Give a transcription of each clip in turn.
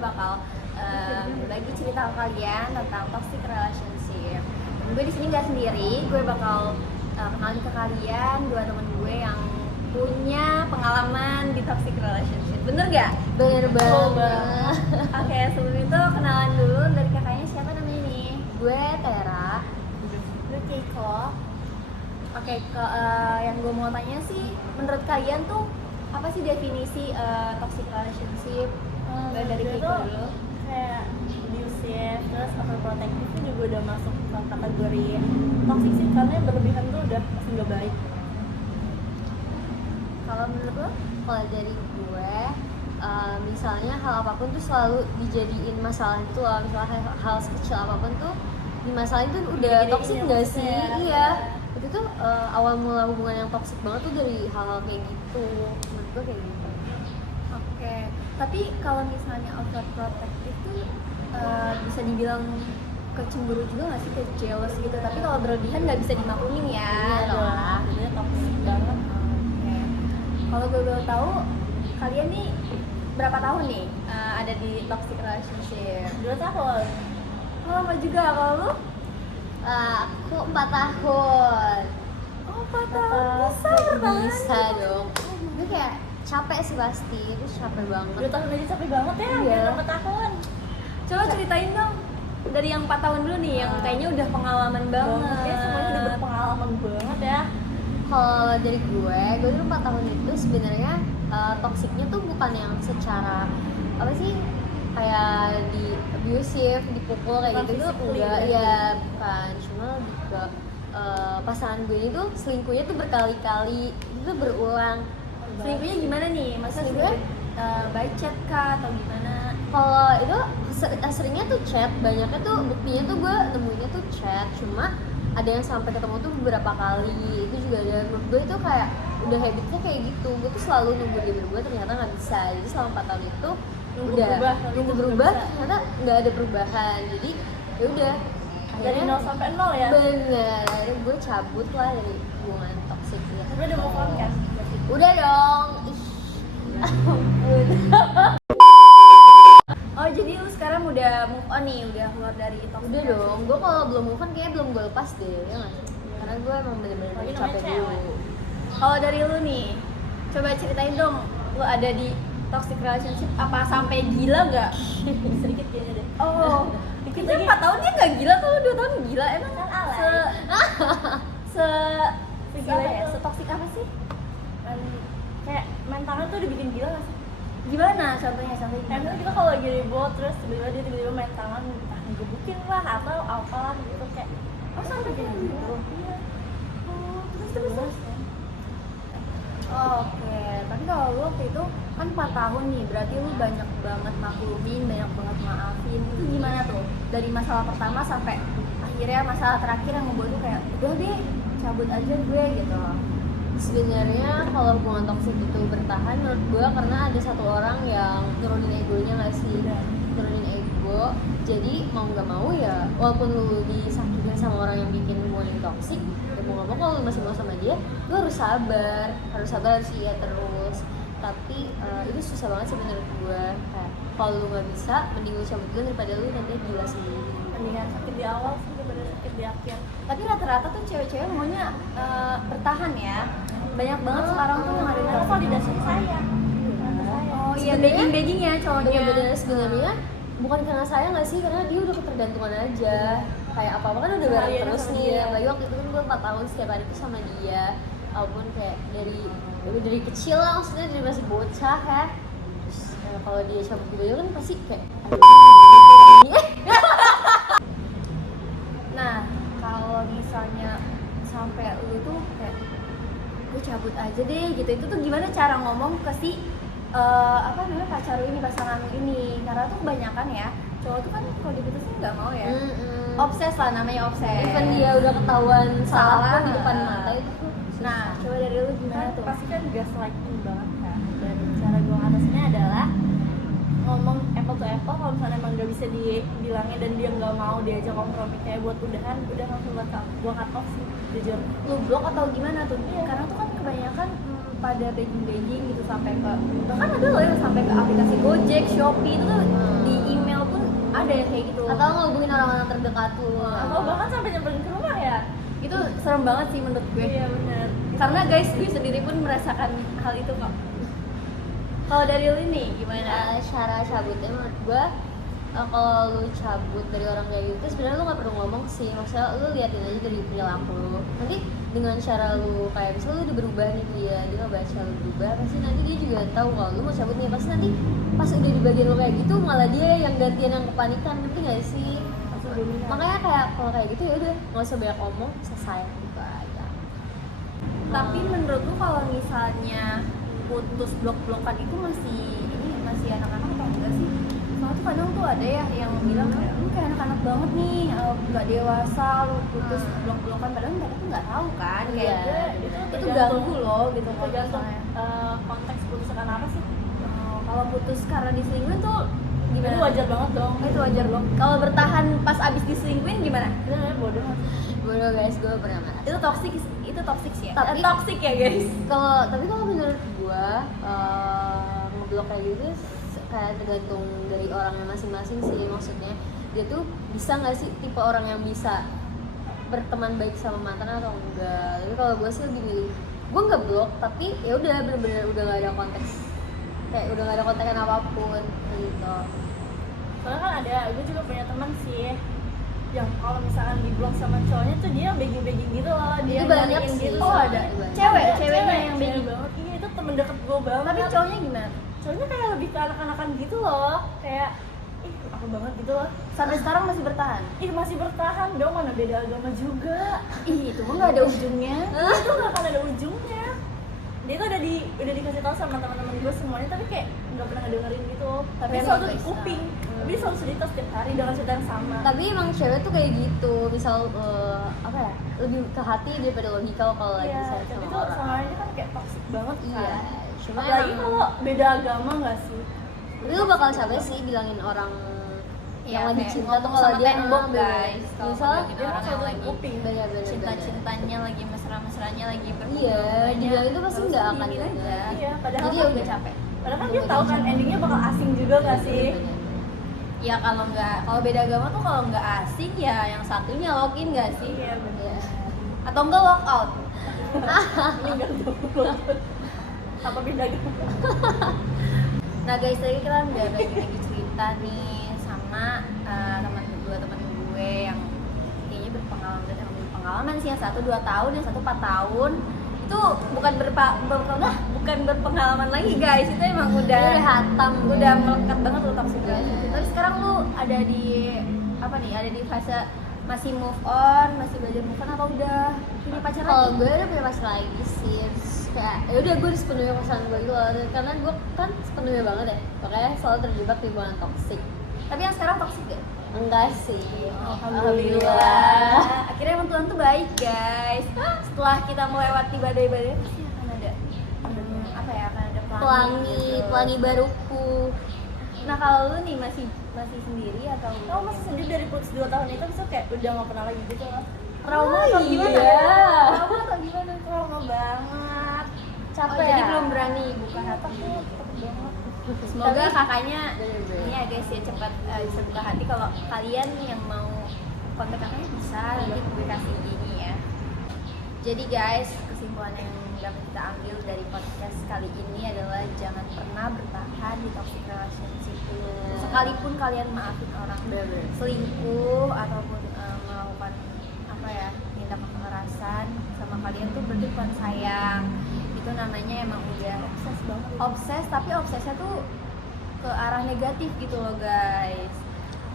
bakal bagi cerita ke kalian tentang toxic relationship. Gue di sini nggak sendiri, gue bakal kenalin ke kalian dua temen gue yang punya pengalaman di toxic relationship. Bener gak? Bener banget. Oke, sebelum itu kenalan dulu dari kakaknya, siapa namanya nih? Gue Tera. Gue Keiko. Oke, yang gue mau tanya sih, menurut kalian tuh apa sih definisi toxic relationship? Dari Keiko dulu. Kayak abusive, terus overprotective itu juga udah masuk ke kategori toxic sih, karena yang berlebihan tuh udah pasti nggak baik. Kalau menurut lo? Kalau dari gue, misalnya hal apapun tuh selalu dijadiin masalah itu loh. Misalnya hal sekecil apapun tuh dimasalahin tuh udah Jadi toxic ini gak maksudnya sih? ya. Iya. Itu tuh awal mula hubungan yang toxic banget tuh dari hal-hal kayak gitu. Menurut gue kayak gitu. Oke, tapi kalau misalnya overprotective tuh bisa dibilang kecemburu juga nggak sih, ke jealous gitu. Tapi kalau berlebihan nggak bisa dimaklumin ya. Iya dong. Jadi toxic banget. Oke. Kalau gue boleh tahu, kalian nih berapa tahun nih ada di toxic relationship? 2 tahun. Oh, lama juga. Kalau lu? Aku 4 tahun. Oh, 4 tahun. Bisa bertahan. Bisa dong. Gue kayak capek sih pasti, terus capek 2 banget. tahun aja capek banget ya, Iya. udah 4 tahun. Coba ceritain dong dari yang 4 tahun dulu nih, yang kayaknya udah pengalaman banget. Ya semuanya udah berpengalaman banget ya. Kalau dari gue dulu 4 tahun itu sebenarnya toksiknya tuh bukan yang secara apa sih, kayak di abusive, dipukul kayak Bukan gitu tuh physically enggak, berarti. ya bukan, cuma lebih ke pasangan gue itu selingkuhnya tuh berkali-kali, itu tuh berulang. Selingkuhnya gimana nih? Maksudnya Gue by chat kah atau gimana? kalau itu seringnya tuh chat, banyaknya tuh buktinya tuh gue nemuinnya tuh chat, cuma ada yang sampai ketemu tuh beberapa kali. Itu juga ada, menurut gue itu kayak udah habitnya kayak gitu. Gue tuh selalu nunggu dia berubah, ternyata nggak bisa. Jadi selama 4 tahun itu Nunggu udah berubah, tapi nunggu nggak berubah, bisa. ternyata nggak ada perubahan. Jadi ya udah, Dari 0 sampai 0 ya. bener, akhirnya gue cabut lah dari hubungan toksik ya. Tapi udah move on kan? Udah dong. Ih. Ampun. Oh, jadi lu sekarang udah move on nih, udah keluar dari toxic. Udah dong, gue kalau belum move on kayaknya belum gue lepas deh, ya nggak sih? Karena gue emang bener-bener Lagi namanya capek cewek. dulu. Kalau dari lu nih, coba ceritain dong, lu ada di toxic relationship apa sampai gila nggak? Sedikit kayaknya deh. Oh, Dikit kita lagi. 4 tahun dia nggak gila, kalau 2 tahun gila. Emang Kan alay. se Segila apa ya? itu. Setoksik apa sih? Kayak main tangan tuh udah bikin gila gak sih? Gimana contohnya? Contohnya Kayak gimana? kita kalau lagi ribut terus tiba-tiba dia tiba-tiba main tangan, entah ngegebukin lah atau apalah gitu, kayak Oh, sampai kayak gitu. Iya. Oh, terus. Oke, tapi kalau lu waktu itu kan 4 tahun nih, berarti lu banyak banget maklumin, banyak banget maafin. Itu gimana tuh? Dari masalah pertama sampai akhirnya masalah terakhir yang membuat lu kayak udah deh, cabut aja gue gitu. Sebenarnya kalau hubungan toksik itu bertahan, menurut gue karena ada satu orang yang nurunin egonya nggak sih, nurunin ego. Jadi mau nggak mau ya, walaupun lu disakitin sama orang yang bikin hubungan yang toksik, ya mau nggak mau kalau lu masih mau sama dia, lu harus sabar, harus iya terus. Tapi itu susah banget sih menurut gue. Kayak kalau lu nggak bisa, mending lu cabut dulu daripada lu nanti gila sendiri. mendingan sakit di awal sih daripada sakit di akhir. Tapi rata-rata tuh cewek-cewek maunya bertahan ya. Banyak banget sekarang tuh yang ada di Karena toxic. validasinya saya. Karena saya. Oh iya, Sebenarnya- begging ya cowoknya. Bener-bener sebenarnya bukan karena saya nggak sih, karena dia udah ketergantungan aja. Kayak apa-apa kan udah bareng Seharian terus sama nih. dia. Apalagi waktu itu kan gue 4 tahun setiap hari tuh sama dia. Walaupun kayak dari kecil lah, maksudnya dari masih bocah ya. Terus kalau dia cabut gitu kan pasti kayak Nah, kalau misalnya sampai lu tuh kayak gue cabut aja deh gitu, itu tuh gimana cara ngomong ke si apa namanya, pacar lu ini, pasangan lu ini? Karena tuh kebanyakan ya cowok tuh kan kalau diputusin nggak mau ya. Obses lah, namanya obses. Even dia udah ketahuan salah Salah. pun di depan mata itu tuh. Nah, coba dari lu gimana Kan tuh? pasti kan gaslighting banget kan. Dan cara gue ngatasinya adalah ngomong apple to apple. Kalau misalnya emang gak bisa dibilangin dan dia nggak mau diajak kompromi kayak buat udahan, udah langsung gue cut off sih, jujur. Lu blok atau gimana tuh? Iya. Karena tuh kan kebanyakan pada begging gitu sampai ke, bahkan ada loh yang sampai ke aplikasi Gojek, Shopee itu tuh di ada yang kayak gitu. Atau ngehubungin orang-orang terdekat lu. atau bahkan sampai nyamperin ke rumah ya. Itu serem banget sih menurut gue. Iya benar. Karena guys, gue sendiri pun merasakan hal itu kok. Kalau dari lu nih gimana? Cara cabutnya menurut gua kalau lu cabut dari orang kayak gitu sebenarnya lu nggak perlu ngomong sih, maksudnya lu liatin aja dari perilaku lu. Nanti dengan cara lu kayak misalnya lu udah berubah nih, dia ngebaca lu berubah, pasti nanti dia juga tahu kalau lu mau cabut nih. Pasti nanti pas udah di bagian lu kayak gitu malah dia yang gantian yang kepanikan, ngerti nggak sih? Langsung dominan. Makanya kayak kalau kayak gitu ya udah nggak usah banyak ngomong, selesai gitu aja. Tapi menurut lu kalau misalnya putus blok-blokan itu masih anak-anak atau enggak sih? Soalnya tuh kadang tuh ada ya yang bilang kayak lu kayak anak-anak banget nih, nggak dewasa, lu putus blok-blokan, padahal mereka tuh nggak tahu kan kayak Iya, itu ganggu loh gitu kalau Tergantung misalnya. konteks putus karena apa sih? Kalau putus karena diselingkuhin tuh gimana? Itu wajar banget dong. Itu wajar loh. Kalau bertahan pas abis diselingkuhin gimana? Itu namanya bodoh. Bodoh guys, gue pernah marah. Itu toxic sih ya. Tapi- Toxic ya guys. Tapi kalau menurut gua ngeblok kayak gitu kayak tergantung dari orangnya masing-masing sih. Maksudnya dia tuh bisa nggak sih tipe orang yang bisa berteman baik sama mantan atau enggak. Tapi kalau gua sih lebih milih gua nggak blok, tapi ya udah bener-bener udah nggak ada konteks, kayak udah nggak ada kontekan apapun gitu. Soalnya kan gue juga punya teman sih yang kalau misalkan di blok sama cowoknya tuh dia begging-begging gitu loh, dia Itu banyak nyariin sih. gitu. Oh, ada. Banyak. Ceweknya yang cewek begging. banget. Iya, itu temen deket gue banget. Tapi cowoknya gimana? cowoknya kayak lebih ke anak-anakan gitu loh, kayak ih aku banget gitu loh. Sampai sekarang masih bertahan? Ih masih bertahan dong, mana beda agama juga. Ih, itu mah nggak ada ujungnya. Itu nggak akan ada ujungnya. Dia tuh udah dikasih tahu sama teman-teman gue semuanya, tapi kayak nggak pernah ngedengerin gitu. Tapi Emang selalu guys, di kuping, tapi dia selalu cerita setiap hari dengan cerita yang sama. Tapi emang cewek tuh kayak gitu, misal apa ya, lebih ke hati daripada logika kalau lagi Iya, sayang tapi sama tuh orang. sama aja kan kayak toxic banget kan. Iya, cuma Apalagi emang- kalau beda agama nggak sih? Tapi lu bakal capek sih bilangin orang yang lagi kayak cinta tuh ngomong kalau sama dia tembok bener. guys. Kalau Misal ngomongin Dia orang kan yang selalu lagi kuping. bener-bener cinta-cintanya lagi mesra-mesranya lagi Iya, dibilang itu pasti nggak akan aja. denger. Iya, padahal Jadi kan udah capek. Padahal kan dia tahu kan endingnya bakal asing juga nggak sih? Ya kalau beda agama tuh kalau nggak asing ya yang satunya login nggak sih? Iya benar. Iya. Atau enggak walk out? Meninggal dulu. Apa beda agama? Nah guys, tadi kita udah bagi-bagi cerita nih sama dua teman gue yang kayaknya berpengalaman sih, yang satu 2 tahun, yang satu 4 tahun. Itu bukan berpengalaman lagi guys, itu emang udah hatam, udah melekat banget tuh toxic relationship. Tapi sekarang lu ada di apa nih? Ada di fase masih move on, masih belajar move on, atau udah punya pacar Kalau lagi? gue udah punya pacar lagi sih, terus kayak ya udah gue udah sepenuhnya pasangan gue gitu loh, karena gue kan sepenuhnya banget ya, makanya selalu terjebak di hubungan toksik. Tapi yang sekarang toxic gak? Enggak sih, Alhamdulillah. Akhirnya emang Tuhan tuh baik guys. Setelah kita melewati badai-badai pasti akan ada apa ya, akan ada pelangi gitu. pelangi baruku. Nah kalau lu nih masih sendiri atau Kamu masih sendiri dari putus 2 tahun itu bisa kayak udah nggak pernah lagi gitu loh. trauma atau gimana? iya. Trauma atau gimana? Trauma banget. Capek Jadi ya? belum berani buka hati. Takut banget. Semoga Tapi- kakaknya Bener-bener. ini ya guys ya cepat bisa buka hati. Kalau kalian yang mau kontak kakaknya bisa, nanti gue kasih ini ya. Jadi guys, kesimpulan yang dapat kita ambil dari podcast kali ini adalah jangan pernah bertahan di toxic relationship. Sekalipun kalian maafin orang Bener-bener. selingkuh ataupun melakukan apa ya, tindak kekerasan sama kalian tuh berarti bukan sayang. Itu namanya emang udah Obses banget. obses, tapi obsesnya tuh ke arah negatif gitu loh guys.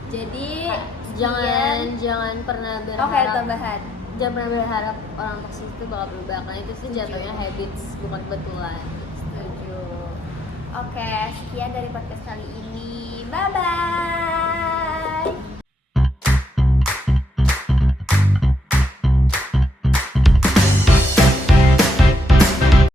Jadi Jangan pernah berharap. Oke, tambahan. Jangan pernah berharap orang toksik itu bakal berubah, karena itu sih jatuhnya habits, bukan kebetulan. Setuju. Oke, sekian dari podcast kali ini. Bye bye.